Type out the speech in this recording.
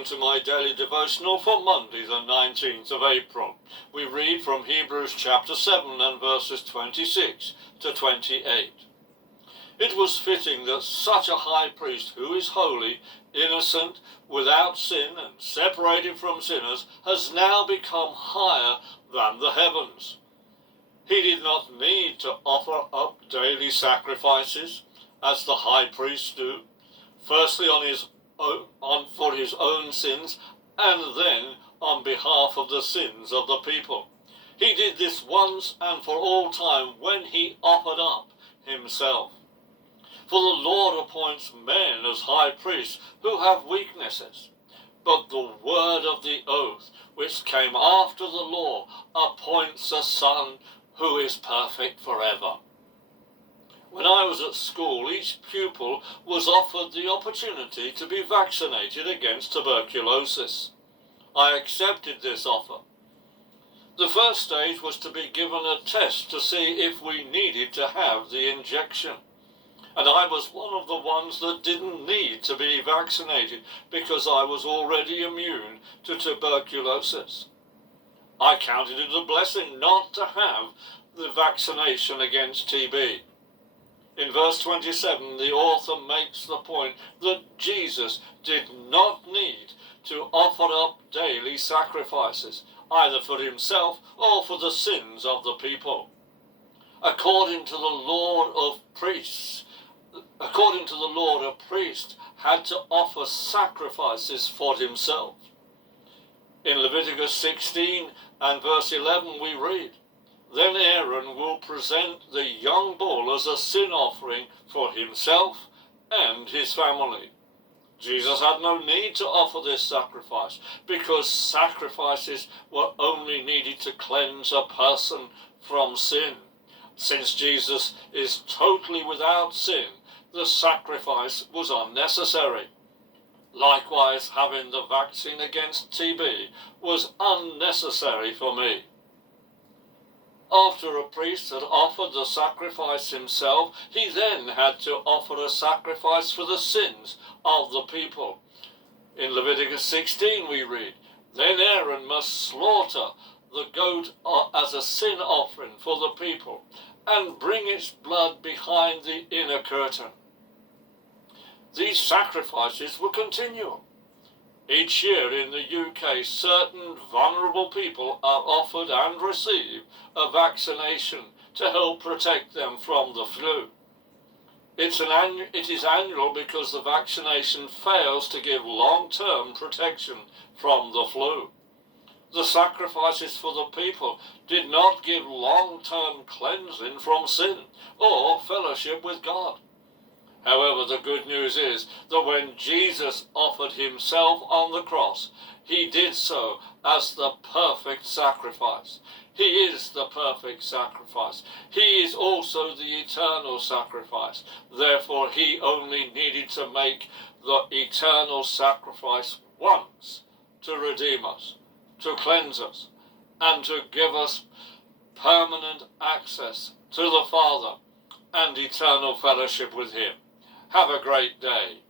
Welcome to my daily devotional for Monday the 19th of April. We read from Hebrews chapter 7 and verses 26 to 28. It was fitting that such a high priest who is holy, innocent, without sin and separated from sinners has now become higher than the heavens. He did not need to offer up daily sacrifices as the high priests do, firstly for his own sins, and then on behalf of the sins of the people. He did this once and for all time when he offered up himself. For the Lord appoints men as high priests who have weaknesses, but the word of the oath, which came after the law, appoints a son who is perfect forever. When I was at school, each pupil was offered the opportunity to be vaccinated against tuberculosis. I accepted this offer. The first stage was to be given a test to see if we needed to have the injection. And I was one of the ones that didn't need to be vaccinated because I was already immune to tuberculosis. I counted it a blessing not to have the vaccination against TB. In verse 27, the author makes the point that Jesus did not need to offer up daily sacrifices, either for himself or for the sins of the people. According to the law, a priest had to offer sacrifices for himself. In Leviticus 16 and verse 11 we read, "Then Aaron will present the young bull as a sin offering for himself and his family." Jesus had no need to offer this sacrifice because sacrifices were only needed to cleanse a person from sin. Since Jesus is totally without sin, the sacrifice was unnecessary. Likewise, having the vaccine against TB was unnecessary for me. After a priest had offered the sacrifice himself, he then had to offer a sacrifice for the sins of the people. In Leviticus 16 we read, "Then Aaron must slaughter the goat as a sin offering for the people and bring its blood behind the inner curtain." These sacrifices were continual. Each year in the UK, certain vulnerable people are offered and receive a vaccination to help protect them from the flu. It is annual because the vaccination fails to give long-term protection from the flu. The sacrifices for the people did not give long-term cleansing from sin or fellowship with God. However, the good news is that when Jesus offered himself on the cross, he did so as the perfect sacrifice. He is the perfect sacrifice. He is also the eternal sacrifice. Therefore, he only needed to make the eternal sacrifice once to redeem us, to cleanse us, and to give us permanent access to the Father and eternal fellowship with him. Have a great day.